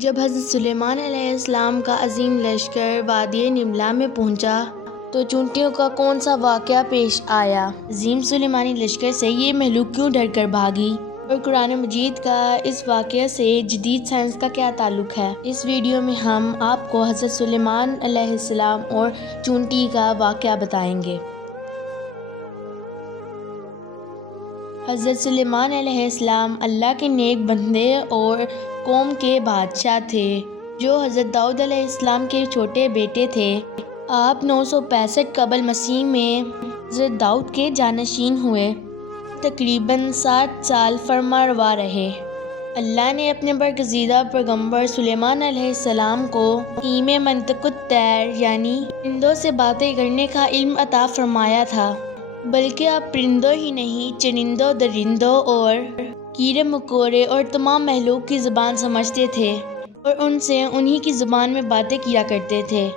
جب حضرت سلیمان علیہ السلام کا عظیم لشکر وادی نملا میں پہنچا تو چونٹیوں کا کون سا واقعہ پیش آیا؟ عظیم سلیمانی لشکر سے یہ مخلوق کیوں ڈر کر بھاگی؟ اور قرآن مجید کا اس واقعہ سے جدید سائنس کا کیا تعلق ہے؟ اس ویڈیو میں ہم آپ کو حضرت سلیمان علیہ السلام اور چونٹی کا واقعہ بتائیں گے۔ حضرت سلیمان علیہ السلام اللہ کے نیک بندے اور قوم کے بادشاہ تھے جو حضرت داؤد علیہ السلام کے چھوٹے بیٹے تھے۔ آپ 965 قبل مسیح میں حضرت داؤد کے جانشین ہوئے، تقریباً 60 سال فرما روا رہے۔ اللہ نے اپنے برگزیدہ پیغمبر سلیمان علیہ السلام کو علم منطق الطیر یعنی پرندوں سے باتیں کرنے کا علم عطا فرمایا تھا، بلکہ آپ پرندوں ہی نہیں چرندوں، درندوں اور کیڑے مکوڑے اور تمام مخلوق کی زبان سمجھتے تھے اور ان سے انہی کی زبان میں باتیں کیا کرتے تھے۔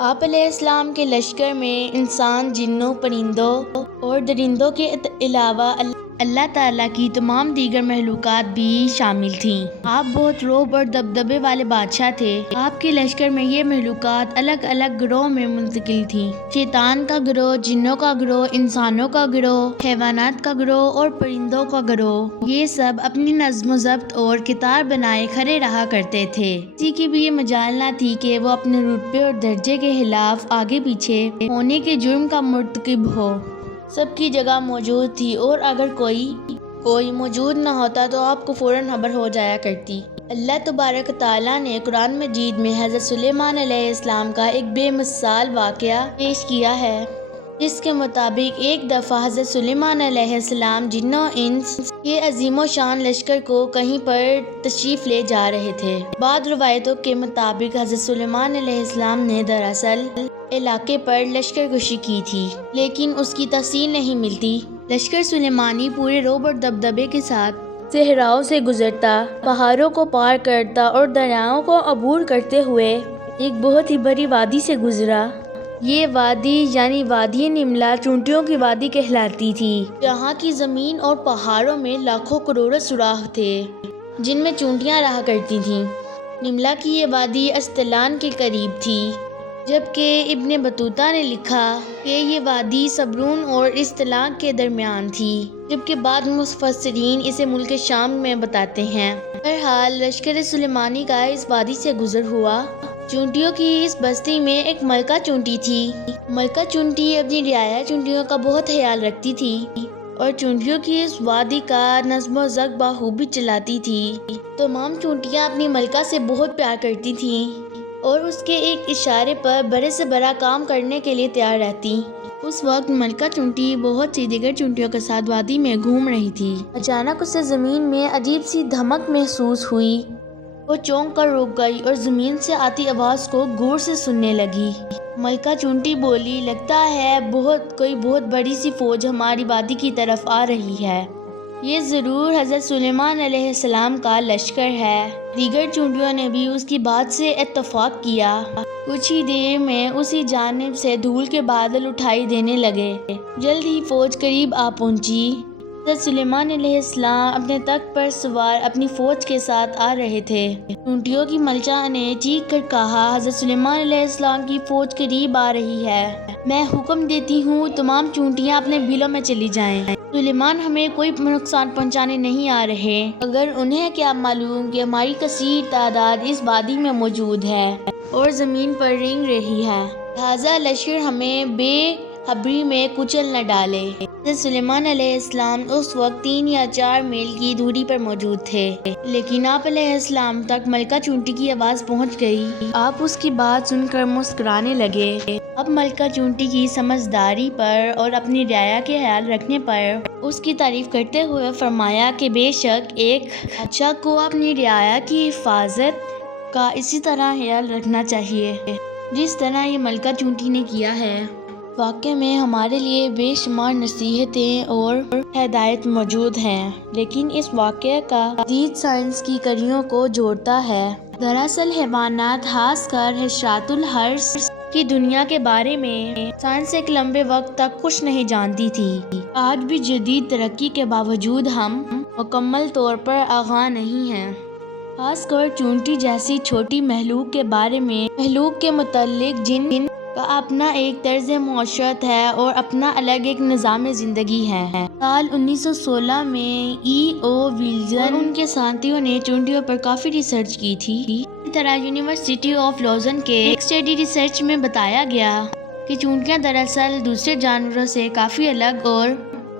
آپ علیہ السلام کے لشکر میں انسان، جنوں، پرندوں اور درندوں کے علاوہ اللہ تعالیٰ کی تمام دیگر مخلوقات بھی شامل تھیں۔ آپ بہت رعب اور دبدبے والے بادشاہ تھے۔ آپ کے لشکر میں یہ مخلوقات الگ الگ گروہوں میں منتقل تھیں: شیطان کا گروہ، جنوں کا گروہ، انسانوں کا گروہ، حیوانات کا گروہ اور پرندوں کا گروہ۔ یہ سب اپنی نظم و ضبط اور قطار بنائے کھڑے رہا کرتے تھے۔ کسی کی بھی یہ مجال نہ تھی کہ وہ اپنے رتبے اور درجے کے خلاف آگے پیچھے ہونے کے جرم کا مرتکب ہو۔ سب کی جگہ موجود تھی اور اگر کوئی موجود نہ ہوتا تو آپ کو فوراً خبر ہو جایا کرتی۔ اللہ تبارک تعالیٰ نے قرآن مجید میں حضرت سلیمان علیہ السلام کا ایک بے مثال واقعہ پیش کیا ہے، جس کے مطابق ایک دفعہ حضرت سلیمان علیہ السلام جنوں انس کے عظیم و شان لشکر کو کہیں پر تشریف لے جا رہے تھے۔ بعض روایتوں کے مطابق حضرت سلیمان علیہ السلام نے دراصل علاقے پر لشکر کشی کی تھی، لیکن اس کی تفصیل نہیں ملتی۔ لشکر سلیمانی پورے رعب اور دبدبے کے ساتھ صحراؤں سے گزرتا، پہاڑوں کو پار کرتا اور دریاؤں کو عبور کرتے ہوئے ایک بہت ہی بڑی وادی سے گزرا۔ یہ وادی یعنی وادی نملا چونٹیوں کی وادی کہلاتی تھی، جہاں کی زمین اور پہاڑوں میں لاکھوں کروڑوں سوراخ تھے جن میں چونٹیاں رہا کرتی تھیں۔ نملا کی یہ وادی اسطلان کے قریب تھی، جبکہ ابن بطوطہ نے لکھا کہ یہ وادی صبرون اور اسطلان کے درمیان تھی، جبکہ بعض مفسرین اسے ملک شام میں بتاتے ہیں۔ بہرحال لشکر سلیمانی کا اس وادی سے گزر ہوا۔ چونٹیوں کی اس بستی میں ایک ملکہ چونٹی تھی۔ ملکہ چونٹی اپنی رعایا چونٹیوں کا بہت خیال رکھتی تھی اور چونٹیوں کی اس وادی کا نظم و ضبط بخوبی چلاتی تھی۔ تمام چونٹیاں اپنی ملکہ سے بہت پیار کرتی تھیں اور اس کے ایک اشارے پر بڑے سے بڑا کام کرنے کے لیے تیار رہتی۔ اس وقت ملکہ چونٹی بہت سی دیگر چونٹیوں کے ساتھ وادی میں گھوم رہی تھی۔ اچانک اسے زمین میں عجیب سی دھمک محسوس ہوئی۔ وہ چونک کر رک گئی اور زمین سے آتی آواز کو غور سے سننے لگی۔ ملکہ چونٹی بولی، لگتا ہے کوئی بہت بڑی سی فوج ہماری وادی کی طرف آ رہی ہے۔ یہ ضرور حضرت سلیمان علیہ السلام کا لشکر ہے۔ دیگر چونٹیوں نے بھی اس کی بات سے اتفاق کیا۔ کچھ ہی دیر میں اسی جانب سے دھول کے بادل اٹھائی دینے لگے۔ جلد ہی فوج قریب آ پہنچی۔ حضرت سلیمان علیہ السلام اپنے تخت پر سوار اپنی فوج کے ساتھ آ رہے تھے۔ چونٹیوں کی ملکہ نے چیخ کر کہا، حضرت سلیمان علیہ السلام کی فوج قریب آ رہی ہے۔ میں حکم دیتی ہوں تمام چونٹیاں اپنے بھیلوں میں چلی جائیں۔ سلیمان ہمیں کوئی نقصان پہنچانے نہیں آ رہے، مگر انہیں کیا معلوم کہ ہماری کثیر تعداد اس وادی میں موجود ہے اور زمین پر رینگ رہی ہے، لہٰذا لشکر ہمیں بے خبری میں کچل نہ ڈالے۔ حضرت سلیمان علیہ السلام اس وقت 3 یا 4 میل کی دوری پر موجود تھے، لیکن آپ علیہ السلام تک ملکہ چونٹی کی آواز پہنچ گئی۔ آپ اس کی بات سن کر مسکرانے لگے۔ اب ملکہ چونٹی کی سمجھداری پر اور اپنی رعایا کے خیال رکھنے پر اس کی تعریف کرتے ہوئے فرمایا کہ بے شک ایک بادشاہ کو اپنی رعایا کی حفاظت کا اسی طرح خیال رکھنا چاہیے جس طرح یہ ملکہ چونٹی نے کیا ہے۔ واقعے میں ہمارے لیے بے شمار نصیحتیں اور ہدایت موجود ہیں، لیکن اس واقعے کا جدید سائنس کی کڑیوں کو جوڑتا ہے۔ دراصل حیوانات، خاص کر حشرات الارض کی دنیا کے بارے میں سائنس ایک لمبے وقت تک کچھ نہیں جانتی تھی۔ آج بھی جدید ترقی کے باوجود ہم مکمل طور پر آگاہ نہیں ہیں۔ خاص کر چونٹی جیسی چھوٹی مخلوق کے بارے میں۔ مخلوق کے متعلق جن کا اپنا ایک طرز معیشت ہے اور اپنا الگ ایک نظام زندگی ہے۔ سال 1916 میں ویلزن اور ان کے ساتھیوں نے چونٹیوں پر کافی ریسرچ کی تھی۔ اسی طرح یونیورسٹی آف لوزن کے ایک اسٹڈی ریسرچ میں بتایا گیا کہ چونٹیاں دراصل دوسرے جانوروں سے کافی الگ اور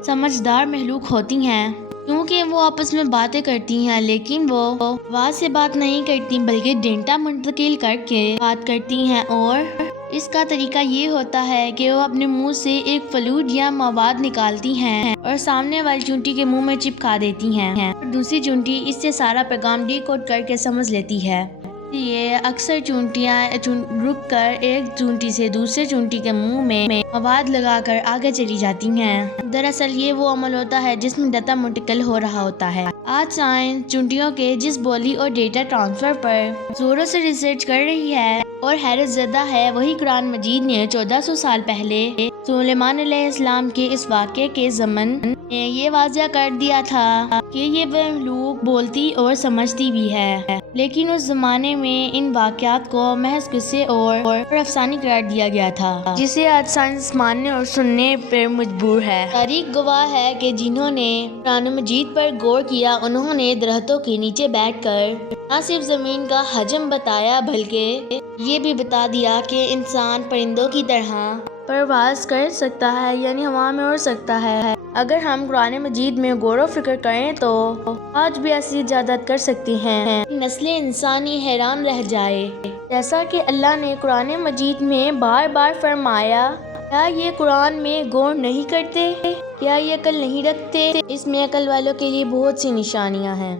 سمجھدار مخلوق ہوتی ہیں، کیونکہ وہ آپس میں باتیں کرتی ہیں، لیکن وہ آواز سے بات نہیں کرتی بلکہ ڈیٹا منتقل کر کے بات کرتی ہیں، اور اس کا طریقہ یہ ہوتا ہے کہ وہ اپنے منہ سے ایک فلوئڈ یا مواد نکالتی ہیں اور سامنے والی چونٹی کے منہ میں چپکا دیتی ہیں، اور دوسری چونٹی اس سے سارا پیغام ڈی کوڈ کر کے سمجھ لیتی ہے۔ یہ اکثر چونٹیاں رک کر ایک چونٹی سے دوسرے چونٹی کے منہ میں مواد لگا کر آگے چلی جاتی ہیں۔ دراصل یہ وہ عمل ہوتا ہے جس میں ڈیٹا منتقل ہو رہا ہوتا ہے۔ آج سائنس چونٹیوں کے جس بولی اور ڈیٹا ٹرانسفر پر زوروں سے ریسرچ کر رہی ہے اور حیرت زدہ ہے، وہی قرآن مجید نے 1400 سال پہلے سلیمان علیہ السلام کے اس واقعے کے ضمن میں یہ واضح کر دیا تھا کہ یہ مخلوق بولتی اور سمجھتی بھی ہے، لیکن اس زمانے میں ان واقعات کو محض قصے اور افسانے قرار دیا گیا تھا، جسے آج سائنس ماننے اور سننے پر مجبور ہے۔ تاریخ گواہ ہے کہ جنہوں نے قرآن مجید پر غور کیا، انہوں نے درختوں کے نیچے بیٹھ کر نہ صرف زمین کا حجم بتایا بلکہ یہ بھی بتا دیا کہ انسان پرندوں کی طرح پرواز کر سکتا ہے، یعنی ہوا میں اڑ سکتا ہے۔ اگر ہم قرآن مجید میں غور و فکر کریں تو آج بھی ایسی ایجادات کر سکتے ہیں، نسل انسانی حیران رہ جائے۔ جیسا کہ اللہ نے قرآن مجید میں بار بار فرمایا، کیا یہ قرآن میں غور نہیں کرتے؟ کیا یہ عقل نہیں رکھتے؟ اس میں عقل والوں کے لیے بہت سی نشانیاں ہیں۔